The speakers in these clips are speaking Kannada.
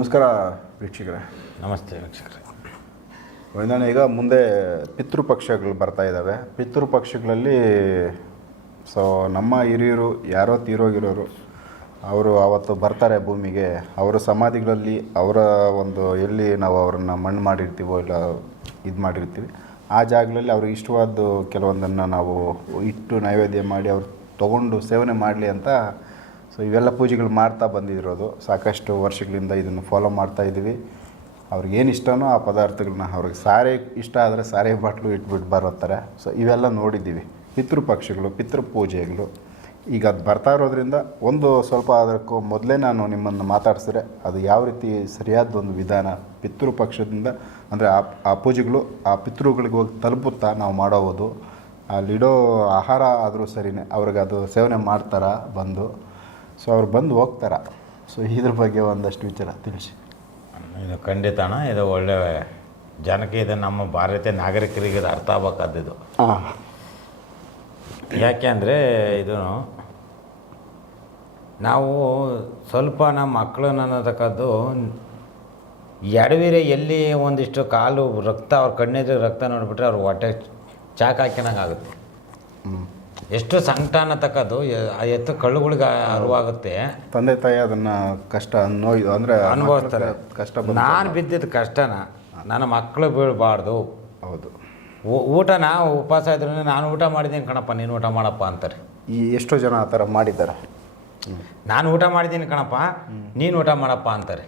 ನಮಸ್ಕಾರ ವೀಕ್ಷಕರೇ. ನಮಸ್ತೆ ವೀಕ್ಷಕರೇ. ನಾನು ಈಗ ಮುಂದೆ ಪಿತೃಪಕ್ಷಗಳು ಬರ್ತಾ ಇದ್ದಾವೆ ಪಿತೃಪಕ್ಷಗಳಲ್ಲಿ ಸೊ ನಮ್ಮ ಹಿರಿಯರು ಯಾರೋ ತೀರೋಗಿರೋರು ಅವರು ಆವತ್ತು ಬರ್ತಾರೆ ಭೂಮಿಗೆ. ಅವರ ಸಮಾಧಿಗಳಲ್ಲಿ ಅವರ ಒಂದು ಎಲ್ಲಿ ನಾವು ಅವರನ್ನು ಮಣ್ಣು ಮಾಡಿರ್ತೀವೋ ಇಲ್ಲ ಇದು ಮಾಡಿರ್ತೀವಿ ಆ ಜಾಗದಲ್ಲಿ ಅವ್ರಿಗೆ ಇಷ್ಟವಾದ ಕೆಲವೊಂದನ್ನು ನಾವು ಇಟ್ಟು ನೈವೇದ್ಯ ಮಾಡಿ ಅವ್ರು ತೊಗೊಂಡು ಸೇವನೆ ಮಾಡಲಿ ಅಂತ ಸೊ ಇವೆಲ್ಲ ಪೂಜೆಗಳು ಮಾಡ್ತಾ ಬಂದಿರೋದು. ಸಾಕಷ್ಟು ವರ್ಷಗಳಿಂದ ಇದನ್ನು ಫಾಲೋ ಮಾಡ್ತಾ ಇದ್ದೀವಿ. ಅವ್ರಿಗೆ ಏನು ಇಷ್ಟನೋ ಆ ಪದಾರ್ಥಗಳನ್ನ ಅವ್ರಿಗೆ ಸಾರೆ ಇಷ್ಟ ಆದರೆ ಸಾರೆ ಬಾಟ್ಲು ಇಟ್ಬಿಟ್ಟು ಬರೋತ್ತಾರೆ. ಸೊ ಇವೆಲ್ಲ ನೋಡಿದ್ದೀವಿ. ಪಿತೃಪಕ್ಷಗಳು, ಪಿತೃಪೂಜೆಗಳು. ಈಗ ಅದು ಬರ್ತಾ ಇರೋದ್ರಿಂದ ಒಂದು ಸ್ವಲ್ಪ ಅದಕ್ಕೂ ಮೊದಲೇ ನಾನು ನಿಮ್ಮನ್ನು ಮಾತಾಡಿಸಿದ್ರೆ ಅದು ಯಾವ ರೀತಿ ಸರಿಯಾದ ಒಂದು ವಿಧಾನ ಪಿತೃಪಕ್ಷದಿಂದ ಅಂದರೆ ಆ ಆ ಪೂಜೆಗಳು, ಆ ಪಿತೃಗಳಿಗೆ ಹೋಗಿ ತಲುಪುತ್ತಾ ನಾವು ಮಾಡೋದು. ಅಲ್ಲಿಡೋ ಆಹಾರ ಆದರೂ ಸರಿನೇ, ಅವ್ರಿಗೆ ಅದು ಸೇವನೆ ಮಾಡ್ತಾರಾ ಬಂದು? ಸೊ ಅವ್ರು ಬಂದು ಹೋಗ್ತಾರ. ಸೊ ಇದ್ರ ಬಗ್ಗೆ ಒಂದಷ್ಟು ವಿಚಾರ ತಿಳಿಸಿ. ಇದು ಖಂಡಿತಣ ಇದು ಒಳ್ಳೆ ಜನಕ್ಕೆ ಇದು ನಮ್ಮ ಭಾರತೀಯ ನಾಗರಿಕರಿಗೆ ಇದು ಅರ್ಥ ಆಗಬೇಕಾದ್ದು ಹಾಂ. ಯಾಕೆ ಅಂದರೆ ಇದು ನಾವು ಸ್ವಲ್ಪ ನಮ್ಮ ಮಕ್ಕಳನ್ನ ಅನ್ನೋದಕ್ಕದ್ದು ಎಡವಿರೆ ಎಲ್ಲಿ ಒಂದಿಷ್ಟು ಕಾಲು ರಕ್ತ ಅವ್ರ ಕಣ್ಣೆದ್ರೆ ರಕ್ತ ನೋಡಿಬಿಟ್ರೆ ಅವ್ರ ಹೊಟ್ಟೆ ಚಾಕ್ ಹಾಕಿನಂಗೆ ಆಗುತ್ತೆ. ಹ್ಞೂ ಎಷ್ಟು ಸಂಕಟ ಅನ್ನತಕ್ಕದ್ದು ಎ- ಆ ಎತ್ತು ಕಳ್ಳುಗಳಿಗೆ ಅರಿವಾಗುತ್ತೆ. ತಂದೆ ತಾಯಿ ಅದನ್ನ ಕಷ್ಟ ನೋಯ್ ಅಂದ್ರೆ ಅನುಭವಿಸ್ತಾರೆ. ಕಷ್ಟ ನಾನು ಬಿದ್ದಿದ್ದು ಕಷ್ಟನ ನನ್ನ ಮಕ್ಕಳು ಬೀಳಬಾರ್ದು. ಹೌದು. ಊಟ ಊಟನ ಉಪವಾಸ ಇದ್ರೂ ನಾನು ಊಟ ಮಾಡಿದ್ದೀನಿ ಕಣಪ್ಪ ನೀನು ಊಟ ಮಾಡಪ್ಪ ಅಂತಾರೆ. ಈ ಎಷ್ಟೋ ಜನ ಆ ಥರ ಮಾಡಿದ್ದಾರೆ. ನಾನು ಊಟ ಮಾಡಿದ್ದೀನಿ ಕಣಪ್ಪ ನೀನು ಊಟ ಮಾಡಪ್ಪ ಅಂತಾರೆ.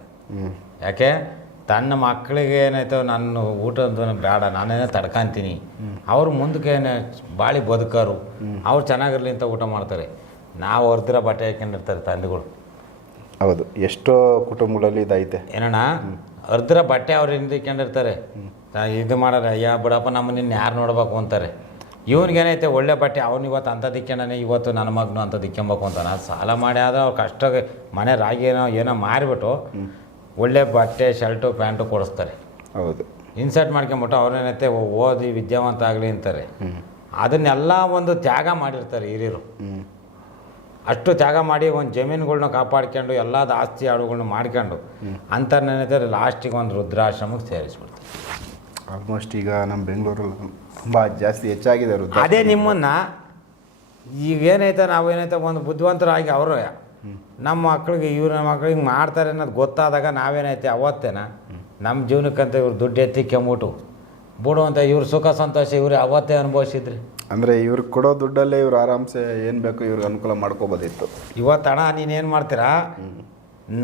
ಯಾಕೆ? ತನ್ನ ಮಕ್ಕಳಿಗೆ ಏನಾಯ್ತು ನನ್ನ ಊಟದ ಬೇಡ ನಾನೇನೋ ತಡ್ಕೊಂತೀನಿ. ಅವ್ರು ಮುಂದಕ್ಕೆ ಬಾಳಿ ಬದುಕೋರು ಅವ್ರು ಚೆನ್ನಾಗಿರಲಿ ಅಂತ ಊಟ ಮಾಡ್ತಾರೆ. ನಾವು ಹೊರ್ದಿರ ಬಟ್ಟೆ ಹಾಕೊಂಡಿರ್ತಾರೆ ತಂದೆಗಳು. ಹೌದು ಎಷ್ಟೋ ಕುಟುಂಬಗಳಲ್ಲಿ ಇದೈತೆ. ಏನಣ್ಣ? ಅರ್ಧರ ಬಟ್ಟೆ ಅವ್ರು ಹಿಂದಿಕೊಂಡಿರ್ತಾರೆ ಇದು ಮಾಡೋರು ಅಯ್ಯ ಬಿಡಪ್ಪ ನಮ್ಮ ನಿನ್ನ ಯಾರು ನೋಡ್ಬೇಕು ಅಂತಾರೆ. ಇವನಿಗೇನೈತೆ ಒಳ್ಳೆ ಬಟ್ಟೆ ಅವ್ನು ಇವತ್ತು ಅಂಥದ್ದು ಇಕ್ಕೊಂಡಾನೆ ಇವತ್ತು ನನ್ನ ಮಗನು ಅಂಥದ್ದು ಇಕ್ಕೊಂಬೇಕು ಅಂತಾನೆ. ಸಾಲ ಮಾಡಿ ಆದ್ರೆ ಅವ್ರು ಕಷ್ಟ ಮನೆ ರಾಗಿ ಏನೋ ಏನೋ ಮಾರಿಬಿಟ್ಟು ಒಳ್ಳೆ ಬಟ್ಟೆ ಶರ್ಟು ಪ್ಯಾಂಟು ಕೊಡಿಸ್ತಾರೆ. ಹೌದು. ಇನ್ಸರ್ಟ್ ಮಾಡ್ಕೊಂಬಿಟ್ಟು ಅವ್ರೇನೈತೆ ಓದಿ ವಿದ್ಯಾವಂತ ಆಗಲಿ ಅಂತಾರೆ ಅದನ್ನೆಲ್ಲ ಒಂದು ತ್ಯಾಗ ಮಾಡಿರ್ತಾರೆ ಹಿರಿಯರು. ಅಷ್ಟು ತ್ಯಾಗ ಮಾಡಿ ಒಂದು ಜಮೀನುಗಳ್ನ ಕಾಪಾಡ್ಕೊಂಡು ಎಲ್ಲ ಆಸ್ತಿ ಹಾಡುಗಳ್ನ ಮಾಡ್ಕೊಂಡು ಅಂತರ್ನೇನೈತಾರೆ ಲಾಸ್ಟಿಗೆ ಒಂದು ರುದ್ರಾಶ್ರಮಕ್ಕೆ ಸೇರಿಸ್ಬಿಡ್ತಾರೆ. ಆಲ್ಮೋಸ್ಟ್ ಈಗ ನಮ್ಮ ಬೆಂಗಳೂರಲ್ಲಿ ತುಂಬ ಜಾಸ್ತಿ ಹೆಚ್ಚಾಗಿದೆ. ಅದೇ ನಿಮ್ಮನ್ನು ಈಗ ಏನೈತೆ ನಾವೇನೈತೆ ಒಂದು ಬುದ್ಧಿವಂತರಾಗಿ ಅವರು ನಮ್ಮ ಮಕ್ಳಿಗೆ ಇವ್ರ ಮಕ್ಳಿಗೆ ಮಾಡ್ತಾರೆ ಅನ್ನೋದು ಗೊತ್ತಾದಾಗ ನಾವೇನೈತೆ ಅವತ್ತೇನ? ನಮ್ಮ ಜೀವನಕ್ಕಂತ ಇವ್ರು ದುಡ್ಡು ಎತ್ತಿ ಕೆಮ್ಮುಟು. ಬಿಡು ಅಂತ ಇವ್ರ ಸುಖ ಸಂತೋಷ ಇವ್ರು ಅವತ್ತೇ ಅನುಭವಿಸಿದ್ರಿ. ಅಂದರೆ ಇವ್ರಿಗೆ ಕೊಡೋ ದುಡ್ಡಲ್ಲೇ ಇವ್ರು ಆರಾಮ್ಸೆ ಏನು ಬೇಕು ಇವ್ರಿಗೆ ಅನುಕೂಲ ಮಾಡ್ಕೋಬೋದಿತ್ತು. ಇವತ್ತು ಹಣ ನೀನೇನು ಮಾಡ್ತೀರಾ?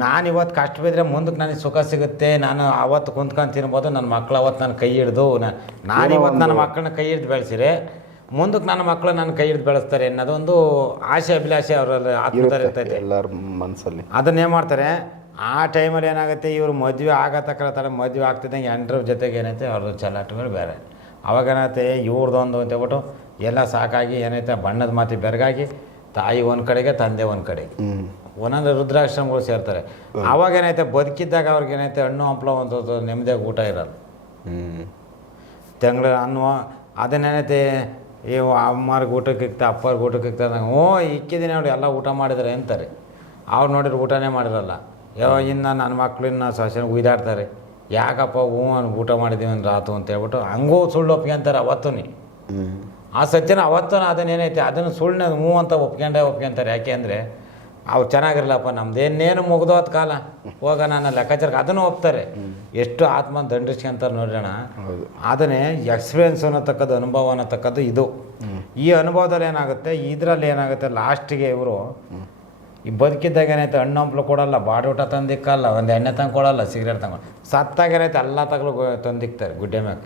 ನಾನು ಇವತ್ತು ಕಷ್ಟ ಬಿದ್ದರೆ ಮುಂದಕ್ಕೆ ನನಗೆ ಸುಖ ಸಿಗುತ್ತೆ. ನಾನು ಅವತ್ತು ಕುಂತ್ಕೊಂಡು ತಿನ್ಬೋದು. ನನ್ನ ಮಕ್ಳು ಅವತ್ತು ನನ್ನ ಕೈ ಹಿಡ್ದು ನಾನು ಇವತ್ತು ನನ್ನ ಮಕ್ಕಳನ್ನ ಕೈ ಹಿಡ್ದು ಬೆಳೆಸಿರೆ. ಮುಂದಕ್ಕೆ ನನ್ನ ಮಕ್ಕಳು ನನ್ನ ಕೈ ಹಿಡಿದು ಬೆಳೆಸ್ತಾರೆ ಅನ್ನೋದೊಂದು ಆಸೆ ಅಭಿಲಾಷೆ ಅವರಲ್ಲಿ ಆತ್ಮದಲ್ಲಿ ಇರುತ್ತೆ ಎಲ್ಲರ ಮನಸ್ಸಲ್ಲಿ ಅದನ್ನ ಏನು ಮಾಡ್ತಾರೆ. ಆ ಟೈಮಲ್ಲಿ ಏನಾಗುತ್ತೆ ಇವರು ಮದುವೆ ಆಗತಕ್ಕ ಥರ ಮದುವೆ ಆಗ್ತಿದ್ದಂಗೆ ಎಂಟ್ರ ಜೊತೆಗೆ ಏನೈತೆ ಅವ್ರದ್ದು ಚಲಾಟಗಳು ಬೇರೆ. ಅವಾಗ ಏನಾಗುತ್ತೆ ಇವ್ರದ್ದೊಂದು ಅಂತ ಹೇಳ್ಬಿಟ್ಟು ಎಲ್ಲ ಸಾಕಾಗಿ ಏನೈತೆ ಬಣ್ಣದ ಮಾತಿ ಬೆರಗಾಗಿ ತಾಯಿ ಒಂದು ಕಡೆಗೆ ತಂದೆ ಒಂದು ಕಡೆಗೆ ಒಂದೊಂದು ರುದ್ರಾಶ್ರಮಗಳು ಸೇರ್ತಾರೆ. ಅವಾಗ ಏನೈತೆ ಬದುಕಿದ್ದಾಗ ಅವ್ರಿಗೆ ಏನೈತೆ ಹಣ್ಣು ಹಂಪ್ಲ ಒಂದು ನೆಮ್ಮದಿಯಾಗಿ ಊಟ ಇರಲ್ಲ. ಹ್ಞೂ ತಿಂಗಳ ಅನ್ನುವ ಅದನ್ನೇನೈತೆ ಈ ಅಮ್ಮಾರ್ಗೆ ಊಟಕ್ಕೆ ಇಕ್ತ ಅಪ್ಪಾರ್ಗೆ ಊಟಕ್ಕೆ ಇಕ್ತ ಅಂದಾಗ ಓ ಇಕ್ಕಿದ್ದೀನಿ ನೋಡಿ ಎಲ್ಲ ಊಟ ಮಾಡಿದ್ರೆ ಅಂತಾರೆ. ಅವ್ರು ನೋಡಿದ್ರೆ ಊಟನೇ ಮಾಡಿರಲ್ಲ. ಯಾವ ಇನ್ನು ನನ್ನ ಇನ್ನು ಸೊಸೆ ಉಯ್ದಾಡ್ತಾರೆ. ಯಾಕಪ್ಪ ಹ್ಞೂ ಅವ್ನು ಊಟ ಮಾಡಿದ್ದೀವಿ ಅಂದ್ರೆ ಆತು ಅಂತ ಹೇಳ್ಬಿಟ್ಟು ಹಂಗೂ ಸುಳ್ಳು ಒಪ್ಕೊಂತಾರೆ ಅವತ್ತು ಆ ಸತ್ಯನ ಅವತ್ತು ಅದನ್ನೇನೈತೆ ಅದನ್ನು ಸುಳ್ಳನ್ನ ಹ್ಞೂ ಅಂತ ಒಪ್ಕೊಂಡೇ ಒಪ್ಕೊಂತಾರೆ ಯಾಕೆ ಅಂದರೆ ಅವು ಚೆನ್ನಾಗಿರಲ್ಲಪ್ಪ ನಮ್ದೇನೇನು ಮುಗ್ದೋದ್ ಕಾಲ? ಹೋಗ ನಾನು ಲೆಕ್ಕಾಚಾರಕ್ಕೆ. ಅದನ್ನು ಒಪ್ತಾರೆ. ಎಷ್ಟು ಆತ್ಮ ದಂಡಿಸ್ಕೊಂತಾರೆ ನೋಡೋಣ ಅದನ್ನೇ ಎಕ್ಸ್ಪೀರಿಯನ್ಸ್ ಅನ್ನತಕ್ಕದ್ದು ಅನುಭವ ಅನ್ನತಕ್ಕದ್ದು ಇದು. ಈ ಅನುಭವದಲ್ಲಿ ಏನಾಗುತ್ತೆ? ಇದರಲ್ಲಿ ಏನಾಗುತ್ತೆ? ಲಾಸ್ಟಿಗೆ ಇವರು ಈ ಬದುಕಿದ್ದಾಗ ಏನೈತೆ ಹಣ್ಣು ಹಂಪ್ಲು ಕೊಡಲ್ಲ ಬಾಡಿ ಊಟ ತಂದಿಕ್ಕಲ್ಲ ಒಂದು ಎಣ್ಣೆ ತಂದು ಕೊಡಲ್ಲ ಸಿಗರೇಟ್ ತಂದು ಸತ್ತಾಗ ಏನೈತೆ ಎಲ್ಲ ತಗಲು ತಂದಿಕ್ತಾರೆ ಗುಡ್ಡೆ ಮ್ಯಾಗ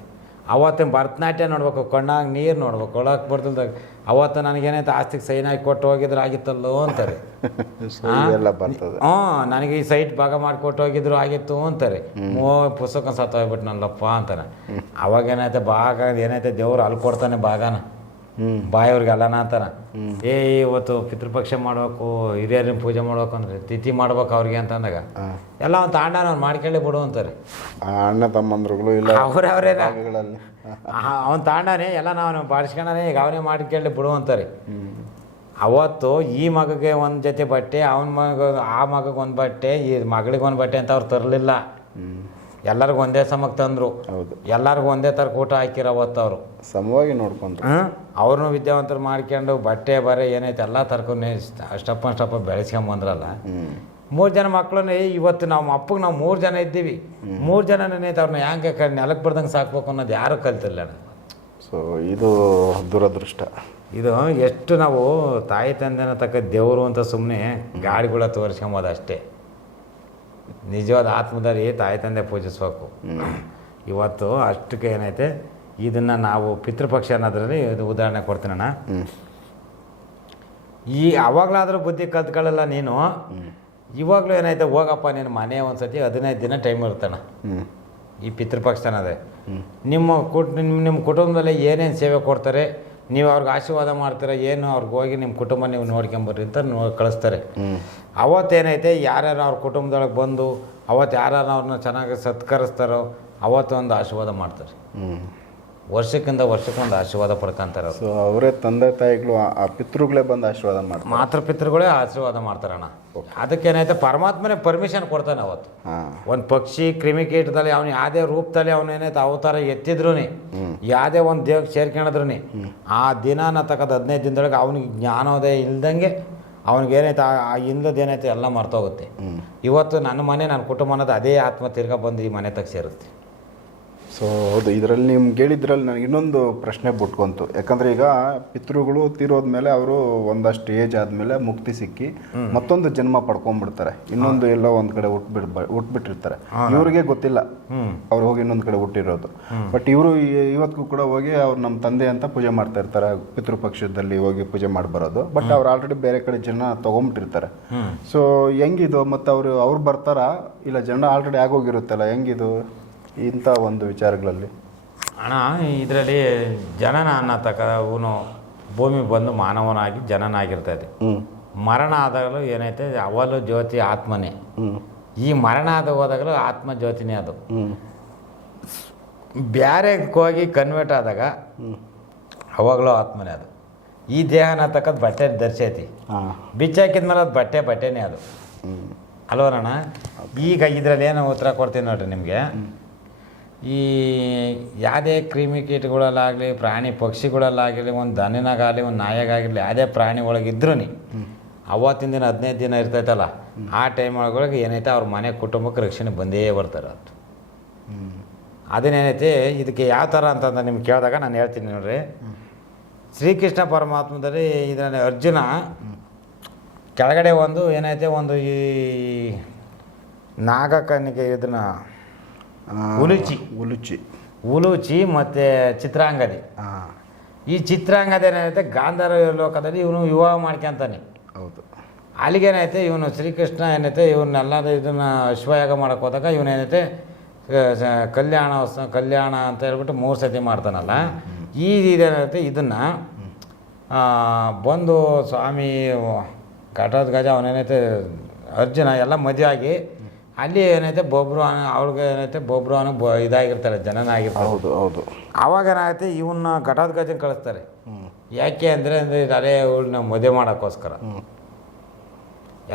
ಅವತ್ತಿನ ಭರತನಾಟ್ಯ ನೋಡ್ಬೇಕು ಕಣ್ಣಾಗ ನೀರು ನೋಡ್ಬೇಕು ಒಳಗೆ ಬರ್ತಿಲ್ದಾಗ ಅವತ್ತು ನನಗೇನಾಯ್ತು ಆಸ್ತಿಗೆ ಸೈನ್ ಹಾಕಿ ಕೊಟ್ಟು ಹೋಗಿದ್ರು ಆಗಿತ್ತಲ್ಲೋ ಅಂತಾರೆ. ಹ್ಞೂ ನನಗೆ ಈ ಸೈಟ್ ಭಾಗ ಮಾಡಿಕೊಟ್ಟು ಹೋಗಿದ್ರು ಆಗಿತ್ತು ಅಂತಾರೆ. ಓ ಪುಸ್ತಕ ಸತ್ತು ಹೋಗ್ಬಿಟ್ಟು ನಲ್ಲಪ್ಪ ಅಂತಾನೆ. ಅವಾಗ ಏನಾಯ್ತು ಭಾಗ ಏನಾಯ್ತು ದೇವ್ರು ಅಲ್ಲಿ ಕೊಡ್ತಾನೆ ಭಾಗನ. ಬಾಯವ್ರಿಗೆ ಅಲ್ಲನ ಅಂತಾನೆ ಏ ಇವತ್ತು ಪಿತೃಪಕ್ಷ ಮಾಡ್ಬೇಕು ಹಿರಿಯರಿನ ಪೂಜೆ ಮಾಡ್ಬೇಕು ಅಂದ್ರೆ ತಿಥಿ ಮಾಡ್ಬೇಕು ಅವ್ರಿಗೆ ಅಂತ ಅಂದಾಗ ಎಲ್ಲ ಒಂದು ತಾಂಡ ಅವ್ನು ಮಾಡ್ಕೊಳ್ಳಿ ಬಿಡು ಅಂತಾರೆ. ಅಣ್ಣ ತಮ್ಮಂದ್ರುಗಳು ಇಲ್ಲ. ಅವರವರೇ ಅವನ್ ಅವನ ತಾಂಡನೇ ಎಲ್ಲ ನಾವು ಬಾಡಿಸ್ಕೊಂಡಾನೆ ಈಗ ಅವನೇ ಮಾಡ್ಕೊಳ್ಳಿ ಬಿಡು ಅಂತಾರೆ. ಅವತ್ತು ಈ ಮಗಗೆ ಒಂದು ಜೊತೆ ಬಟ್ಟೆ ಅವನ ಮಗ ಆ ಮಗಗೆ ಒಂದು ಬಟ್ಟೆ ಈ ಮಗಳಿಗೆ ಒಂದು ಬಟ್ಟೆ ಅಂತ ಅವ್ರು ತರಲಿಲ್ಲ. ಎಲ್ಲರಿಗೂ ಒಂದೇ ಸಮಕ್ಕೆ ತಂದರು. ಹೌದು. ಎಲ್ಲರಿಗೂ ಒಂದೇ ಥರ ಊಟ ಹಾಕಿರ ಅವತ್ತು ಅವರು ಸಮವಾಗಿ ನೋಡ್ಕೊಂಡ್ರು. ಅವ್ರನ್ನೂ ವಿದ್ಯಾವಂತರು ಮಾಡ್ಕೊಂಡು ಬಟ್ಟೆ ಬರೆ ಏನೈತೆ ಎಲ್ಲ ತರ್ಕೊಂಡು ಸ್ಟೆಪ್ ಸ್ಟೆಪ್ ಬೆಳೆಸ್ಕೊಂಬಂದ್ರಲ್ಲ ಮೂರು ಜನ ಮಕ್ಕಳನ್ನ ಇವತ್ತು ನಾವು ಅಪ್ಪಗೆ ನಾವು ಮೂರು ಜನ ಇದ್ದೀವಿ. ಮೂರು ಜನ ಏನೈತೆ ಅವ್ರನ್ನ ಹ್ಯಾಂಗೆ ಕ ನೆಲಕ್ಕೆ ಬರ್ದಂಗೆ ಸಾಕ್ಬೇಕು ಅನ್ನೋದು ಯಾರು ಕಲ್ತಿಲ್ಲ. ಸೊ ಇದು ದುರದೃಷ್ಟ. ಇದು ಎಷ್ಟು ನಾವು ತಾಯಿ ತಂದೆನ ತಕ್ಕ ದೇವರು ಅಂತ ಸುಮ್ಮನೆ ಗಾಡಿಗಳ ತೋರಿಸ್ಕೊಂಬೋದು ಅಷ್ಟೇ. ನಿಜವಾದ ಆತ್ಮದಲ್ಲಿ ತಾಯಿ ತಂದೆ ಪೂಜಿಸ್ಬೇಕು. ಇವತ್ತು ಅಷ್ಟಕ್ಕೆ ಏನೈತೆ? ಇದನ್ನು ನಾವು ಪಿತೃಪಕ್ಷ ಅನ್ನೋದ್ರಲ್ಲಿ ಇದು ಉದಾಹರಣೆ ಕೊಡ್ತೀನಣ್ಣ ಈ ಅವಾಗಲಾದರೂ ಬುದ್ಧಿ ಕಲ್ತ್ಕೊಳ್ಳಲ್ಲ ನೀನು. ಇವಾಗಲೂ ಏನೈತೆ? ಹೋಗಪ್ಪ ನೀನು ಮನೆ ಒಂದು ಸತಿ ಹದಿನೈದು ದಿನ ಟೈಮ್ ಇರ್ತಾನೆ ಈ ಪಿತೃಪಕ್ಷ ಅನ್ನೋದೇ. ನಿಮ್ಮ ಕುಟ್ ನಿಮ್ಮ ನಿಮ್ಮ ಕುಟುಂಬದಲ್ಲಿ ಏನೇನು ಸೇವೆ ಕೊಡ್ತಾರೆ? ನೀವು ಅವ್ರಿಗೆ ಆಶೀರ್ವಾದ ಮಾಡ್ತೀರ ಏನು ಅವ್ರಿಗೆ ಹೋಗಿ ನಿಮ್ಮ ಕುಟುಂಬ ನೀವು ನೋಡ್ಕೊಂಬರ್ರಿ ಅಂತ ನೋ ಕಳಿಸ್ತಾರೆ. ಅವತ್ತೇನೈತೆ ಯಾರ್ಯಾರು ಅವ್ರ ಕುಟುಂಬದೊಳಗೆ ಬಂದು ಅವತ್ತು ಯಾರ್ಯಾರು ಅವ್ರನ್ನ ಚೆನ್ನಾಗಿ ಸತ್ಕರಿಸ್ತಾರೋ ಅವತ್ತು ಒಂದು ಆಶೀರ್ವಾದ ಮಾಡ್ತಾರೆ. ವರ್ಷಕ್ಕಿಂದ ವರ್ಷಕ್ಕಿಂತ ವರ್ಷಕ್ಕೊಂದು ಆಶೀರ್ವಾದ ಪಡ್ಕೊಂತಾರೆ ಅವ್ರು. ಸೊ ಅವರೇ ತಂದೆ ತಾಯಿಗಳು ಆ- ಆ ಪಿತೃಗಳೇ ಬಂದು ಆಶೀರ್ವಾದ ಮಾಡ್ತಾರೆ. ಮಾತೃಪಿತೃಗಳೇ ಆಶೀರ್ವಾದ ಮಾಡ್ತಾರಣ್ಣ ಅದಕ್ಕೇನೈತೆ ಪರಮಾತ್ಮನೇ ಪರ್ಮಿಷನ್ ಕೊಡ್ತಾನೆ ಅವತ್ತು. ಹಾಂ. ಒಂದು ಪಕ್ಷಿ ಕ್ರಿಮಿಕೀಟದಲ್ಲಿ ಅವನು ಯಾವುದೇ ರೂಪದಲ್ಲಿ ಅವನೇನೈತೆ ಅವತಾರ ಎತ್ತಿದ್ರು ಯಾವುದೇ ಒಂದು ದೇವಕ್ಕೆ ಸೇರ್ಕೊಂಡಿದ್ರು ಆ ದಿನಾನ ತಕ್ಕದ ಹದಿನೈದು ದಿನದೊಳಗೆ ಅವನಿಗೆ ಜ್ಞಾನೋದಯ ಇಲ್ದಂಗೆ ಅವ್ನಿಗೆ ಏನೈತೆ ಆ- ಏನೈತೆ ಎಲ್ಲ ಮರ್ತೋಗುತ್ತೆ. ಇವತ್ತು ನನ್ನ ಮನೆ ನನ್ನ ಕುಟುಂಬ ಅನ್ನೋದು ಅದೇ ಆತ್ಮ ತಿರ್ಗ ಬಂದು ಈ ಮನೆ ತಗ ಸೇರುತ್ತೆ. ಸೊ ಹೌದು ಇದರಲ್ಲಿ ನಿಮ್ಗೆ ಹೇಳಿದ್ರಲ್ಲಿ ನನಗೆ ಇನ್ನೊಂದು ಪ್ರಶ್ನೆ ಬಿಟ್ಕೊಂತು ಯಾಕಂದ್ರೆ ಈಗ ಪಿತೃಗಳು ತೀರೋದ್ಮೇಲೆ ಅವರು ಒಂದಷ್ಟು ಏಜ್ ಆದಮೇಲೆ ಮುಕ್ತಿ ಸಿಕ್ಕಿ ಮತ್ತೊಂದು ಜನ್ಮ ಪಡ್ಕೊಂಡ್ಬಿಡ್ತಾರೆ ಇನ್ನೊಂದು ಎಲ್ಲೋ ಒಂದ್ ಕಡೆ ಹುಟ್ಬಿಡ್ ಹುಟ್ಬಿಟ್ಟಿರ್ತಾರೆ ಇವ್ರಿಗೆ ಗೊತ್ತಿಲ್ಲ. ಅವ್ರು ಹೋಗಿ ಇನ್ನೊಂದು ಕಡೆ ಹುಟ್ಟಿರೋದು. ಬಟ್ ಇವರು ಇವತ್ತಿಗೂ ಕೂಡ ಹೋಗಿ ಅವ್ರು ನಮ್ಮ ತಂದೆ ಅಂತ ಪೂಜೆ ಮಾಡ್ತಾ ಇರ್ತಾರೆ. ಪಿತೃಪಕ್ಷದಲ್ಲಿ ಹೋಗಿ ಪೂಜೆ ಮಾಡಿ ಬರೋದು. ಬಟ್ ಅವ್ರು ಆಲ್ರೆಡಿ ಬೇರೆ ಕಡೆ ಜನ ತಗೊಂಡ್ಬಿಟ್ಟಿರ್ತಾರೆ ಸೊ ಹೆಂಗಿದು? ಮತ್ತೆ ಅವರು ಅವ್ರು ಬರ್ತಾರಾ? ಇಲ್ಲ ಜನ ಆಲ್ರೆಡಿ ಆಗೋಗಿರುತ್ತಲ್ಲ ಹೆಂಗಿದು? ಇಂಥ ಒಂದು ವಿಚಾರಗಳಲ್ಲಿ? ಹಣ ಇದರಲ್ಲಿ ಜನನ ಅನ್ನತಕ್ಕ ಅವನು ಭೂಮಿ ಬಂದು ಮಾನವನಾಗಿ ಜನನಾಗಿರ್ತದೆ. ಮರಣ ಆದಾಗಲೂ ಏನೈತೆ ಅವಲು ಜ್ಯೋತಿ ಆತ್ಮನೇ. ಈ ಮರಣ ಆದ ಹೋದಾಗಲೂ ಆತ್ಮ ಜ್ಯೋತಿನೇ ಅದು ಬ್ಯಾರೆಗೆ ಹೋಗಿ ಕನ್ವರ್ಟ್ ಆದಾಗ ಅವಾಗಲೂ ಆತ್ಮನೇ ಅದು. ಈ ದೇಹನ ತಕ್ಕದ್ದು ಬಟ್ಟೆ ಧರಿಸೈತಿ. ಬಿಚ್ಚಾಕಿದ ಮೇಲೆ ಅದು ಬಟ್ಟೆ ಬಟ್ಟೆನೇ ಅದು. ಅಲ್ವರಣ್ಣ ಈಗ ಇದರಲ್ಲಿ ಏನು ಉತ್ತರ ಕೊಡ್ತೀನಿ ನೋಡ್ರಿ ನಿಮಗೆ. ಈ ಯಾವುದೇ ಕ್ರಿಮಿಕೀಟಗಳಲ್ಲಾಗಲಿ ಪ್ರಾಣಿ ಪಕ್ಷಿಗಳಲ್ಲಾಗಲಿ, ಒಂದು ದನಿನಾಗಲಿ ಒಂದು ನಾಯಿಗಾಗಿರಲಿ ಯಾವುದೇ ಪ್ರಾಣಿ ಒಳಗಿದ್ರೂ ಅವತ್ತಿನ ದಿನ ಹದಿನೈದು ದಿನ ಇರ್ತೈತಲ್ಲ, ಆ ಟೈಮ್ ಒಳಗೊಳಗೆ ಏನೈತೆ ಅವ್ರ ಮನೆ ಕುಟುಂಬಕ್ಕೆ ರಕ್ಷಣೆ ಬಂದೇ ಬರ್ತಾರೆ ಅದು ಅದನ್ನೇನೈತೆ, ಇದಕ್ಕೆ ಯಾವ ಥರ ಅಂತಂದ ನಿಮ್ಗೆ ಕೇಳಿದಾಗ ನಾನು ಹೇಳ್ತೀನಿ ನೋಡ್ರಿ. ಶ್ರೀಕೃಷ್ಣ ಪರಮಾತ್ಮದಲ್ಲಿ ಇದರಲ್ಲಿ ಅರ್ಜುನ ಕೆಳಗಡೆ ಒಂದು ಏನೈತೆ, ಒಂದು ಈ ನಾಗಕನಿಗೆ ಇದನ್ನ ಉಲುಚಿ. ಉಲುಚಿ ಉಲುಚಿ ಮತ್ತು ಚಿತ್ರಾಂಗದಿ. ಈ ಚಿತ್ರಾಂಗದ ಏನೈತೆ ಗಾಂಧಾರ ಲೋಕದಲ್ಲಿ ಇವನು ವಿವಾಹ ಮಾಡ್ಕೊಂತಾನೆ. ಹೌದು. ಅಲ್ಲಿಗೇನೈತೆ ಇವನು ಶ್ರೀಕೃಷ್ಣ ಏನೈತೆ ಇವನ್ನೆಲ್ಲ ಇದನ್ನು ಅಶ್ವಯಾಗ ಮಾಡೋಕ್ಕೆ ಹೋದಾಗ ಇವನೇನೈತೆ ಕಲ್ಯಾಣ ಕಲ್ಯಾಣ ಅಂತ ಹೇಳ್ಬಿಟ್ಟು ಮೂರು ಸತಿ ಮಾಡ್ತಾನಲ್ಲ. ಈ ಇದೇನೈತೆ ಇದನ್ನು ಬಂದು ಸ್ವಾಮಿ ಘಟೋದ್ಗಜ ಗಜ ಅವನೇನೈತೆ ಅರ್ಜುನ ಎಲ್ಲ ಮದುವೆ ಆಗಿ ಅಲ್ಲಿ ಏನೈತೆ ಬೊಬ್ರು ಅವ್ರಿಗೆ ಏನೈತೆ ಬೊಬ್ರು ಅನ್ನೋ ಬ ಇದಾಗಿರ್ತಾರೆ ಜನನಾಗಿರ್ತಾರೆ. ಹೌದು ಹೌದು. ಆವಾಗ ಏನಾಗುತ್ತೆ ಇವನ್ನ ಘಟದ ಗಜನ ಕಳಿಸ್ತಾರೆ. ಯಾಕೆ ಅಂದರೆ ಅಂದರೆ ಅದೇ ಇವಳನ್ನ ಮದುವೆ ಮಾಡೋಕ್ಕೋಸ್ಕರ.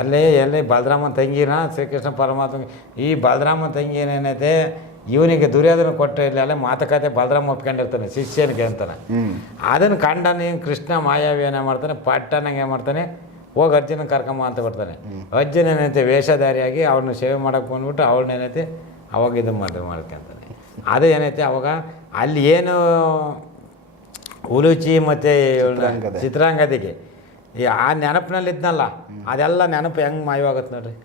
ಎಲ್ಲಿ ಎಲ್ಲಿ ಬಲರಾಮನ ತಂಗಿನ ಶ್ರೀಕೃಷ್ಣ ಪರಮಾತ್ಮ ಈ ಬಲರಾಮ ತಂಗಿ ಏನೇನೈತೆ ಇವನಿಗೆ ದುರ್ಯೋಧನ ಕೊಟ್ಟರೆ ಇಲ್ಲ ಅಲ್ಲೇ ಮಾತುಕತೆ ಬಲರಾಮ ಒಪ್ಕೊಂಡಿರ್ತಾನೆ ಶಿಷ್ಯನಿಗೆ ಅಂತಾನೆ. ಅದನ್ನು ಕಂಡ ನೀನು ಕೃಷ್ಣ ಮಾಯಾವಿ ಏನೇ ಮಾಡ್ತಾನೆ ಪಟ್ಟನಂಗೆ ಏನು ಮಾಡ್ತಾನೆ ಹೋಗಿ ಅರ್ಜುನ ಕರ್ಕೊಂಬ ಅಂತ ಬರ್ತಾನೆ. ಅರ್ಜುನ ಏನೈತೆ ವೇಷಧಾರಿಯಾಗಿ ಅವ್ರನ್ನ ಸೇವೆ ಮಾಡೋಕೆ ಬಂದ್ಬಿಟ್ಟು ಅವ್ಳನ್ನ ಏನೈತೆ ಅವಾಗ ಇದು ಮಾಡಿ ಮಾಡ್ಕೊಂತಾನೆ ಅದೇ ಏನೈತೆ ಅವಾಗ ಅಲ್ಲಿ ಏನು ಉಲುಚಿ ಮತ್ತು ಚಿತ್ರಾಂಗದಿಗೆ. ಈ ಆ ನೆನಪಿನಲ್ಲಿದ್ನಲ್ಲ ಅದೆಲ್ಲ ನೆನಪು ಹೆಂಗೆ ಮಾಯವಾಗತ್ತೆ ನೋಡ್ರಿ.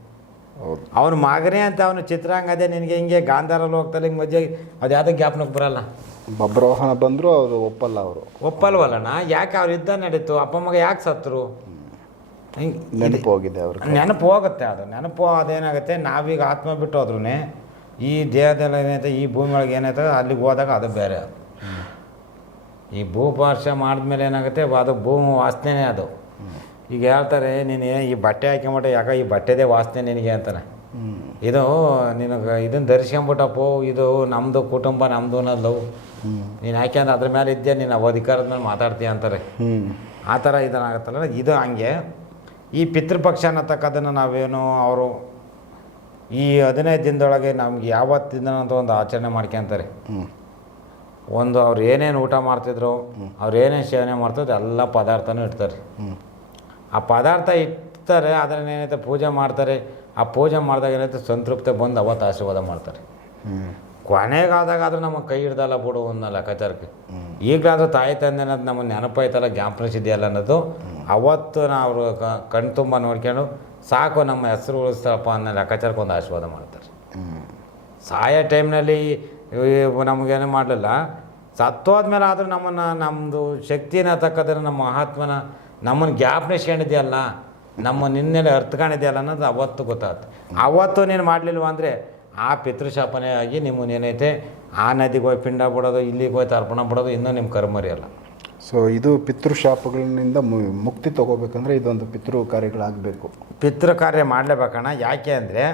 ಅವ್ನು ಮಗನೇ ಅಂತ ಅವನು ಚಿತ್ರಾಂಗದೆ ನಿನಗೆ ಹಿಂಗೆ ಗಾಂಧಾರಲ್ಲಿ ಹೋಗ್ತಾರೆ ಹಿಂಗೆ ಮಧ್ಯೆ ಅದು ಯಾವುದೋ ಜ್ಞಾಪನಕ್ಕೆ ಬರಲ್ಲ. ಬಬ್ರವಾಹನ ಬಂದರೂ ಅವರು ಒಪ್ಪಲ್ಲ ಅವರು. ಒಪ್ಪಲ್ವಲ್ಲಣ್ಣ ಯಾಕೆ ಅವ್ರು ಯುದ್ಧ ನಡೀತು ಅಪ್ಪ ಮಗ ಯಾಕೆ ಸತ್ರು ನೆನಪು ಹೋಗಿದೆ ಅವ್ರಿಗೆ ನೆನಪು ಹೋಗುತ್ತೆ ಅದು. ನೆನಪು ಅದೇನಾಗುತ್ತೆ ನಾವೀಗ ಆತ್ಮ ಬಿಟ್ಟು ಹೋದ್ರೂ ಈ ದೇಹದಲ್ಲಿ ಏನೈತೆ ಈ ಭೂಮಿ ಒಳಗೆ ಏನೈತೆ ಅಲ್ಲಿಗೆ ಹೋದಾಗ ಅದು ಬೇರೆ. ಅದು ಈ ಭೂಪಾರ್ಶ ಮಾಡಿದ್ಮೇಲೆ ಏನಾಗುತ್ತೆ? ಅದು ಭೂಮಿ ವಾಸನೆನೇ ಅದು. ಈಗ ಹೇಳ್ತಾರೆ ನೀನು ಈ ಬಟ್ಟೆ ಹಾಕೊಂಬಿಟ್ಟೆ ಯಾಕೆ ಈ ಬಟ್ಟೆದೇ ವಾಸನೆ ನಿನಗೆ ಅಂತಾನೆ. ಇದು ನಿನಗೆ ಇದನ್ನು ಧರಿಸ್ಕೊಂಬಿಟ್ಟಪ್ಪೋ ಇದು ನಮ್ಮದು ಕುಟುಂಬ ನಮ್ಮದು ಅನ್ನೋದು ನೀನು ಯಾಕೆಂದ್ರೆ ಅದ್ರ ಮೇಲೆ ಇದ್ದೆ ನೀನು ಅವ ಅಧಿಕಾರದ ಮೇಲೆ ಮಾತಾಡ್ತೀಯ ಅಂತಾರೆ. ಆ ಥರ ಇದನ್ನಾಗತ್ತಲ್ಲ ಇದು ಹಂಗೆ. ಈ ಪಿತೃಪಕ್ಷ ಅನ್ನತಕ್ಕದನ್ನು ನಾವೇನು ಅವರು ಈ ಹದಿನೈದು ದಿನದೊಳಗೆ ನಮ್ಗೆ ಯಾವತ್ತಿಂದ ಅಂತ ಒಂದು ಆಚರಣೆ ಮಾಡ್ಕೊಂತಾರೆ ಒಂದು ಅವ್ರು ಏನೇನು ಊಟ ಮಾಡ್ತಿದ್ರು ಅವ್ರು ಏನೇನು ಸೇವನೆ ಮಾಡ್ತಿದ್ರು ಎಲ್ಲ ಪದಾರ್ಥನೂ ಇಡ್ತಾರೆ. ಹ್ಞೂ ಆ ಪದಾರ್ಥ ಇಡ್ತಾರೆ ಅದನ್ನ ಏನೈತೆ ಪೂಜೆ ಮಾಡ್ತಾರೆ. ಆ ಪೂಜೆ ಮಾಡಿದಾಗ ಏನೈತೆ ಸಂತೃಪ್ತಿ ಬಂದು ಅವತ್ತು ಆಶೀರ್ವಾದ ಮಾಡ್ತಾರೆ. ಕೊನೆಗಾದಾಗ ಆದರೂ ನಮಗೆ ಕೈ ಹಿಡ್ದಲ್ಲ ಬಿಡು ಅನ್ನೋ ಲೆಕ್ಕಾಚಾರಕ್ಕೆ. ಈಗಲಾದರೂ ತಾಯಿ ತಂದೆ ಅನ್ನೋದು ನಮ್ಮ ನೆನಪಾಯ್ತಲ್ಲ ಜ್ಞಾಪನ ಸಿದ್ಧಿಯಲ್ಲ ಅನ್ನೋದು ಅವತ್ತು ನಾವು ಕಣ್ತುಂಬ ನೋಡ್ಕೊಂಡು ಸಾಕು ನಮ್ಮ ಹೆಸರು ಉಳಿಸ್ತಪ್ಪ ಅನ್ನೋ ಲೆಕ್ಕಾಚಾರಕ್ಕೆ ಒಂದು ಆಶೀರ್ವಾದ ಮಾಡ್ತಾರೆ. ಸಾಯ ಟೈಮ್ನಲ್ಲಿ ನಮಗೇನು ಮಾಡಲಿಲ್ಲ. ಸತ್ತೋದ್ಮೇಲೆ ಆದರೂ ನಮ್ಮನ್ನು ನಮ್ಮದು ಶಕ್ತಿನ ತಕ್ಕದ್ರೆ ನಮ್ಮ ಮಹಾತ್ಮನ ನಮ್ಮನ್ನು ಜ್ಞಾಪನಿಸ್ಕೊಂಡಿದೆಯಲ್ಲ ನಮ್ಮ ನಿನ್ನೆಲೆ ಅರ್ಥಕೊಂಡಿದೆಯಲ್ಲ ಅನ್ನೋದು ಅವತ್ತು ಗೊತ್ತಾಗುತ್ತೆ. ಅವತ್ತು ನೀನು ಮಾಡಲಿಲ್ವ ಅಂದರೆ ಆ ಪಿತೃಶಾಪನೆ ಆಗಿ ನಿಮ್ಮನ್ನೇನೈತೆ, ಆ ನದಿಗೆ ಹೋಗಿ ಪಿಂಡ ಬಿಡೋದು ಇಲ್ಲಿಗೆ ಹೋಗಿ ತರ್ಪಣ ಬಿಡೋದು ಇನ್ನೂ ನಿಮ್ಮ ಕರ್ಮರಿಯಲ್ಲ ಸೊ ಇದು ಪಿತೃಶಾಪಗಳಿಂದ ಮುಕ್ತಿ ತಗೋಬೇಕಂದ್ರೆ ಇದೊಂದು ಪಿತೃ ಕಾರ್ಯಗಳಾಗಬೇಕು. ಪಿತೃ ಕಾರ್ಯ ಮಾಡಲೇಬೇಕಣ್ಣ. ಯಾಕೆ ಅಂದರೆ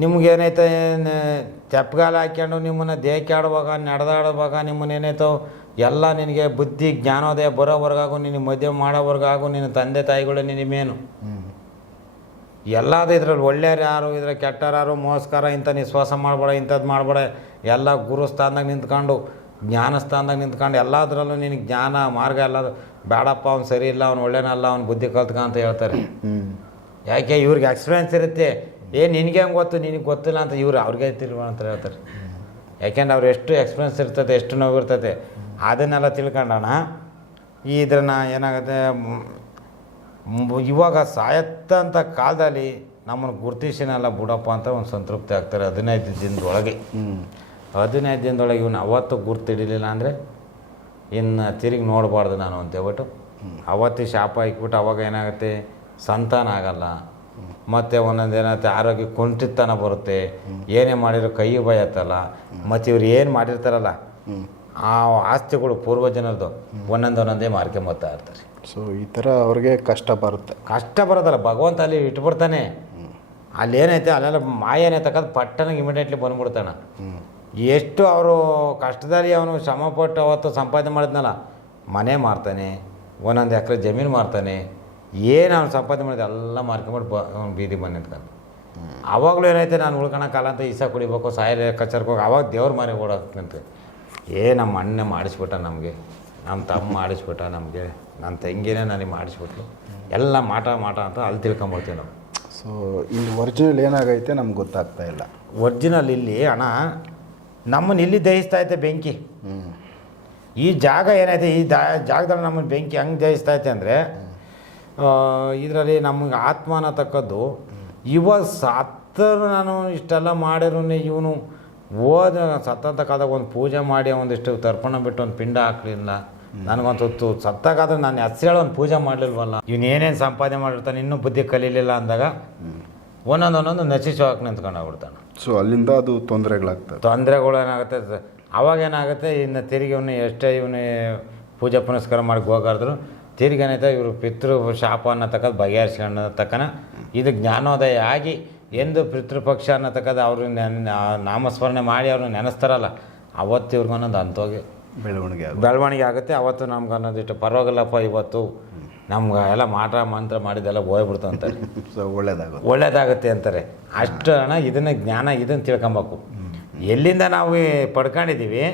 ನಿಮ್ಗೇನೈತೆ ತೆಪ್ಪಗಾಲ ಹಾಕ್ಯಂಡು ನಿಮ್ಮನ್ನು ದೇಹಕ್ಕೆ ಆಡುವಾಗ ನಡೆದಾಡುವಾಗ ನಿಮ್ಮನ್ನ ಏನಾಯ್ತು ಎಲ್ಲ ನಿನಗೆ ಬುದ್ಧಿ ಜ್ಞಾನೋದಯ ಬರೋವರೆಗಾಗೂ ನಿನ್ನ ಮದುವೆ ಮಾಡೋವರೆಗಾಗೂ ನಿನ್ನ ತಂದೆ ತಾಯಿಗಳು ನಿನ್ನ ಮೇನು ಎಲ್ಲದು ಇದ್ರಲ್ಲಿ ಒಳ್ಳೆಯವ್ರು ಯಾರು ಇದ್ರ ಕೆಟ್ಟವ್ರು ಯಾರು ಮೋಸ್ಕರ ಇಂಥ ನಿಶ್ವಾಸ ಮಾಡಬೇಡ ಇಂಥದ್ದು ಮಾಡಬೇಡ ಎಲ್ಲ ಗುರು ಸ್ಥಾನದಾಗ ನಿಂತ್ಕೊಂಡು ಜ್ಞಾನ ಸ್ಥಾನದಾಗ ನಿಂತ್ಕೊಂಡು ಎಲ್ಲದರಲ್ಲೂ ನಿನಗೆ ಜ್ಞಾನ, ಮಾರ್ಗ ಎಲ್ಲ ಬೇಡಪ್ಪ ಅವ್ನು ಸರಿ ಇಲ್ಲ, ಅವ್ನು ಒಳ್ಳೇನಲ್ಲ ಅವ್ನು ಬುದ್ಧಿ ಕಲ್ತ್ಕ ಅಂತ ಹೇಳ್ತಾರೆ. ಯಾಕೆ, ಇವ್ರಿಗೆ ಎಕ್ಸ್ಪೀರಿಯನ್ಸ್ ಇರುತ್ತೆ. ಏ, ನಿನಗೆ ಹೆಂಗೆ ಗೊತ್ತು? ನಿನಗೆ ಗೊತ್ತಿಲ್ಲ ಅಂತ ಇವ್ರು ಅವ್ರಿಗೆ ತಿಳ್ವ ಅಂತ ಹೇಳ್ತಾರೆ. ಯಾಕೆಂದ್ರೆ ಅವ್ರು ಎಷ್ಟು ಎಕ್ಸ್ಪೀರಿಯನ್ಸ್ ಇರ್ತದೆ, ಎಷ್ಟು ನೋವು ಇರ್ತದೆ, ಅದನ್ನೆಲ್ಲ ತಿಳ್ಕೊಂಡಣ ಇದನ್ನ ಏನಾಗುತ್ತೆ, ಮ್- ಮ್- ಇವಾಗ ಸಾಯತ್ತಂಥ ಕಾಲದಲ್ಲಿ ನಮ್ಮನ್ನು ಗುರುತಿಸಿನಲ್ಲ ಬಿಡಪ್ಪ ಅಂತ ಒಂದು ಸಂತೃಪ್ತಿ ಆಗ್ತಾರೆ ಹದಿನೈದು ದಿನದೊಳಗೆ. ಹದಿನೈದು ದಿನದೊಳಗೆ ಇವನು ಅವತ್ತು ಗುರ್ತು ಹಿಡಿಲಿಲ್ಲ ಅಂದರೆ ಇನ್ನು ತಿರುಗಿ ನೋಡಬಾರ್ದು ನಾನು ಅಂತ ಹೇಳ್ಬಿಟ್ಟು ಅವತ್ತೇ ಶಾಪ ಇಕ್ಬಿಟ್ಟು ಅವಾಗ ಏನಾಗುತ್ತೆ? ಸಂತಾನ ಆಗಲ್ಲ. ಮತ್ತು ಒಂದೊಂದು ಏನಾಗುತ್ತೆ ಆರೋಗ್ಯ ಕುಂಠಿತನ ಬರುತ್ತೆ. ಏನೇ ಮಾಡಿದ್ರು ಕೈ ಬಯತ್ತಲ್ಲ. ಮತ್ತು ಇವ್ರು ಏನು ಮಾಡಿರ್ತಾರಲ್ಲ? ಆ ಆಸ್ತಿಗಳು ಪೂರ್ವಜನರದು ಒಂದೊಂದು ಒಂದೊಂದೇ ಮಾರ್ಕೊಂಬತ್ತಾ ಇರ್ತಾರೆ. ಸೊ ಈ ಥರ ಅವ್ರಿಗೆ ಕಷ್ಟ ಬರುತ್ತೆ. ಕಷ್ಟ ಬರೋದಲ್ಲ. ಭಗವಂತ ಅಲ್ಲಿ ಇಟ್ಬಿಡ್ತಾನೆ. ಅಲ್ಲಿ ಏನೈತೆ ಅಲ್ಲೆಲ್ಲ ಮಾಯನೇ ಏನೈತಕ್ಕಂಥ ಪಟ್ಟಣಕ್ಕೆ ಇಮಿಡಿಯೇಟ್ಲಿ ಬಂದ್ಬಿಡ್ತಾನೆ. ಎಷ್ಟು ಅವರು ಕಷ್ಟದಲ್ಲಿ ಅವನು ಶ್ರಮಪಟ್ಟು ಅವತ್ತು ಸಂಪಾದನೆ ಮಾಡಿದ್ನಲ್ಲ ಮನೆ ಮಾರ್ತಾನೆ ಒಂದೊಂದು ಎಕರೆ ಜಮೀನು ಮಾರ್ತಾನೆ ಏನು ಅವ್ನು ಸಂಪಾದನೆ ಮಾಡಿದ ಎಲ್ಲ ಮಾರ್ಕೊಂಬಿಟ್ಟು ಬ ಅವ್ನು ಬೀದಿ ಬಂದು ನಿಂತ್ಕೊಂಡು. ಅವಾಗಲೂ ಏನೈತೆ ನಾನು ಉಳ್ಕೊಳಕ್ಕಲ್ಲ ಅಂತ ಈಸ ಕುಡಿಬೇಕು ಸಾಯಿಲ್ ಕಚರ್ಗೆ ಹೋಗಿ ಅವಾಗ ದೇವ್ರ ಮನೆ ಓಡಾಕ್ತಂತೆ ಏ ನಮ್ಮ ಅಣ್ಣ ಮಾಡಿಸ್ಬಿಟ್ಟ ನಮಗೆ ನಮ್ಮ ತಮ್ಮ ಮಾಡಿಸ್ಬಿಟ್ಟ ನಮಗೆ ನನ್ನ ತಂಗಿನೇ ನನಗೆ ಮಾಡಿಸ್ಬಿಟ್ಲು. ಎಲ್ಲ ಮಾಟ ಮಾಟ ಅಂತ ಅಲ್ಲಿ ತಿಳ್ಕೊಂಬಿಡ್ತೀವಿ ನಾವು. ಸೊ ಇಲ್ಲಿ ಒರಿಜಿನಲ್ ಏನಾಗೈತೆ ನಮ್ಗೆ ಗೊತ್ತಾಗ್ತಾ ಇಲ್ಲ. ಒರಿಜಿನಲ್ ಇಲ್ಲಿ ಅಣ್ಣ ನಮ್ಮನ್ನು ಇಲ್ಲಿ ದಹಿಸ್ತಾ ಐತೆ ಬೆಂಕಿ? ಈ ಜಾಗ ಏನೈತೆ ಈ ದಾ, ಜಾಗದಲ್ಲಿ ನಮ್ಮನ್ನು ಬೆಂಕಿ ಹಂಗೆ ದಹಿಸ್ತಾ ಐತೆ ಅಂದರೆ ಇದರಲ್ಲಿ ನಮಗೆ ಆತ್ಮ ಅನ್ನತಕ್ಕದ್ದು ಇವಾಗ ಸತ್ತರು ನಾನು ಇಷ್ಟೆಲ್ಲ ಮಾಡಿರು ಇವನು. ಓದ ಸತ್ತಂತ ಕಾದಾಗ ಒಂದು ಪೂಜೆ ಮಾಡಿ ಒಂದಿಷ್ಟು ತರ್ಪಣ ಬಿಟ್ಟು ಒಂದು ಪಿಂಡ ಹಾಕ್ಲಿಲ್ಲ. ನನಗೊಂದು ಹೊತ್ತು ಸತ್ತಾಗಾದ್ರೆ ನಾನು ಹೆಸರು ಒಂದು ಪೂಜೆ ಮಾಡಲಿಲ್ವಲ್ಲ. ಏನೇನು ಸಂಪಾದನೆ ಮಾಡಿರ್ತಾನೆ, ಇನ್ನೂ ಬುದ್ಧಿ ಕಲೀಲಿಲ್ಲ ಅಂದಾಗ, ಒಂದೊಂದು ಒಂದೊಂದು ನಚಿಸೋ ಹಾಕಿ ನಿಂತ್ಕೊಂಡು ಹೋಗ್ಬಿಡ್ತಾನೆ. ಸೊ ಅಲ್ಲಿಂದ ಅದು ತೊಂದರೆಗಳಾಗ್ತದೆ. ತೊಂದರೆಗಳು ಏನಾಗುತ್ತೆ ಅವಾಗ ಏನಾಗುತ್ತೆ ಇನ್ನು ತಿರುಗಿ ಇವನು ಎಷ್ಟೇ ಇವನು ಪೂಜೆ ಪುನಸ್ಕಾರ ಮಾಡಿ ಹೋಗಾರ್ದ್ರು ತಿರುಗಿ ಏನೈತೆ ಇವರು ಪಿತೃ ಶಾಪ ಅನ್ನತಕ್ಕದ್ದು ಬಗೆಹರಿಸ್ಕೊಂಡು ತಕ್ಕನ ಇದು ಜ್ಞಾನೋದಯ ಆಗಿ ಎಂದು ಪಿತೃಪಕ್ಷ ಅನ್ನತಕ್ಕದ್ದು ಅವರು ನಾಮಸ್ಮರಣೆ ಮಾಡಿ ಅವ್ರನ್ನ ನೆನೆಸ್ತಾರಲ್ಲ ಅವತ್ತು ಇವ್ರಿಗೊಂದೊಂದು ಅಂತೋಗಿ ಬೆಳವಣಿಗೆ ಬೆಳವಣಿಗೆ ಆಗುತ್ತೆ ಅವತ್ತು ನಮ್ಗೆ ಅನ್ನೋದಿಟ್ಟು ಪರವಾಗಿಲ್ಲಪ್ಪ ಇವತ್ತು. ನಮ್ಗೆ ಎಲ್ಲ ಮಾಟ ಮಂತ್ರ ಮಾಡಿದೆಲ್ಲ ಹೋಗ್ಬಿಡ್ತು ಅಂತಾರೆ. ಸೊ ಒಳ್ಳೇದಾಗುತ್ತೆ. ಒಳ್ಳೇದಾಗುತ್ತೆ ಅಂತಾರೆ. ಅಷ್ಟು ಹಣ ಇದನ್ನು ಜ್ಞಾನ ಇದನ್ನು ತಿಳ್ಕೊಬೇಕು. ಎಲ್ಲಿಂದ ನಾವು ಪಡ್ಕೊಂಡಿದ್ದೀವಿ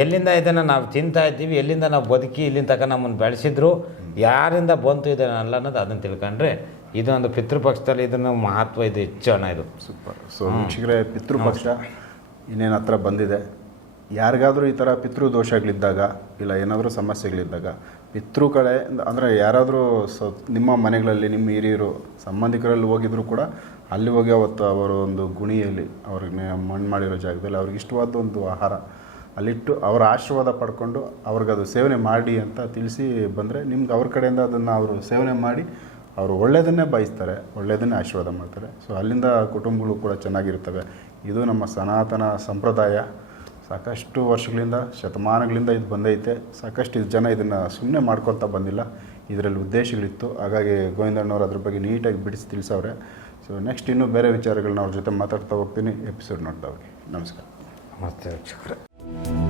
ಎಲ್ಲಿಂದ ಇದನ್ನು ನಾವು ತಿಂತಾ ಇದ್ದೀವಿ ಎಲ್ಲಿಂದ ನಾವು ಬದುಕಿ ಇಲ್ಲಿಂದ ತನಕ ನಮ್ಮನ್ನು ಬೆಳೆಸಿದ್ರು ಯಾರಿಂದ ಬಂತು ಇದನ್ನಲ್ಲ ಅನ್ನೋದು ಅದನ್ನು ತಿಳ್ಕೊಂಡ್ರೆ ಇದೊಂದು ಪಿತೃಪಕ್ಷದಲ್ಲಿ ಇದನ್ನು ಮಹತ್ವ ಇದು ಹೆಚ್ಚು ಹಣ ಇದು. ಸೂಪರ್ ಸೊ ವೀಕ್ಷಕರೇ ಪಿತೃಪಕ್ಷ ಇನ್ನೇನು ಹತ್ರ ಬಂದಿದೆ. ಯಾರಿಗಾದರೂ ಈ ಥರ ಪಿತೃ ದೋಷಗಳಿದ್ದಾಗ ಇಲ್ಲ ಏನಾದರೂ ಸಮಸ್ಯೆಗಳಿದ್ದಾಗ ಪಿತೃ ಕಡೆ ಅಂದರೆ ಯಾರಾದರೂ ಸ, ನಿಮ್ಮ ಮನೆಗಳಲ್ಲಿ ನಿಮ್ಮ ಹಿರಿಯರು, ಸಂಬಂಧಿಕರಲ್ಲಿ ಹೋಗಿದ್ರು ಕೂಡ ಅಲ್ಲಿ ಹೋಗಿ ಅವತ್ತು ಅವರ ಒಂದು ಗುಣಿಯಲ್ಲಿ ಅವ್ರಿಗೆ ಮಣ್ಣು ಮಾಡಿರೋ ಜಾಗದಲ್ಲಿ ಅವ್ರಿಗೆ ಇಷ್ಟವಾದ ಒಂದು ಆಹಾರ, ಅಲ್ಲಿಟ್ಟು ಅವರ ಆಶೀರ್ವಾದ ಪಡ್ಕೊಂಡು ಅದು ಸೇವನೆ ಮಾಡಿ ಅಂತ ತಿಳಿಸಿ ಬಂದರೆ ನಿಮ್ಗೆ ಅವ್ರ ಕಡೆಯಿಂದ ಅದನ್ನು ಅವರು ಸೇವನೆ ಮಾಡಿ ಅವರು ಒಳ್ಳೆಯದನ್ನೇ ಬಯಸ್ತಾರೆ, ಒಳ್ಳೆಯದನ್ನೇ ಆಶೀರ್ವಾದ ಮಾಡ್ತಾರೆ. ಸೊ ಅಲ್ಲಿಂದ ಕುಟುಂಬಗಳು ಕೂಡ ಚೆನ್ನಾಗಿರ್ತವೆ ಇದು ನಮ್ಮ ಸನಾತನ ಸಂಪ್ರದಾಯ. ಸಾಕಷ್ಟು ವರ್ಷಗಳಿಂದ, ಶತಮಾನಗಳಿಂದ ಇದು ಬಂದೈತೆ. ಸಾಕಷ್ಟು ಇದು ಜನ ಇದನ್ನು ಸುಮ್ಮನೆ ಮಾಡ್ಕೊಳ್ತಾ ಬಂದಿಲ್ಲ. ಇದರಲ್ಲಿ ಉದ್ದೇಶಗಳಿತ್ತು. ಹಾಗಾಗಿ ಗೋವಿಂದಣ್ಣವ್ರು ಅದ್ರ ಬಗ್ಗೆ ನೀಟಾಗಿ ಬಿಡಿಸಿ ತಿಳಿಸವ್ರೆ. ಸೊ ನೆಕ್ಸ್ಟ್ ಇನ್ನೂ ಬೇರೆ ವಿಚಾರಗಳನ್ನ ಅವ್ರ ಜೊತೆ ಮಾತಾಡ್ತಾ ಹೋಗ್ತೀನಿ. ಎಪಿಸೋಡ್ ನೋಡ್ತಾ ನಮಸ್ಕಾರ. ನಮಸ್ತೆ ವೀಕ್ಷಕರೇ.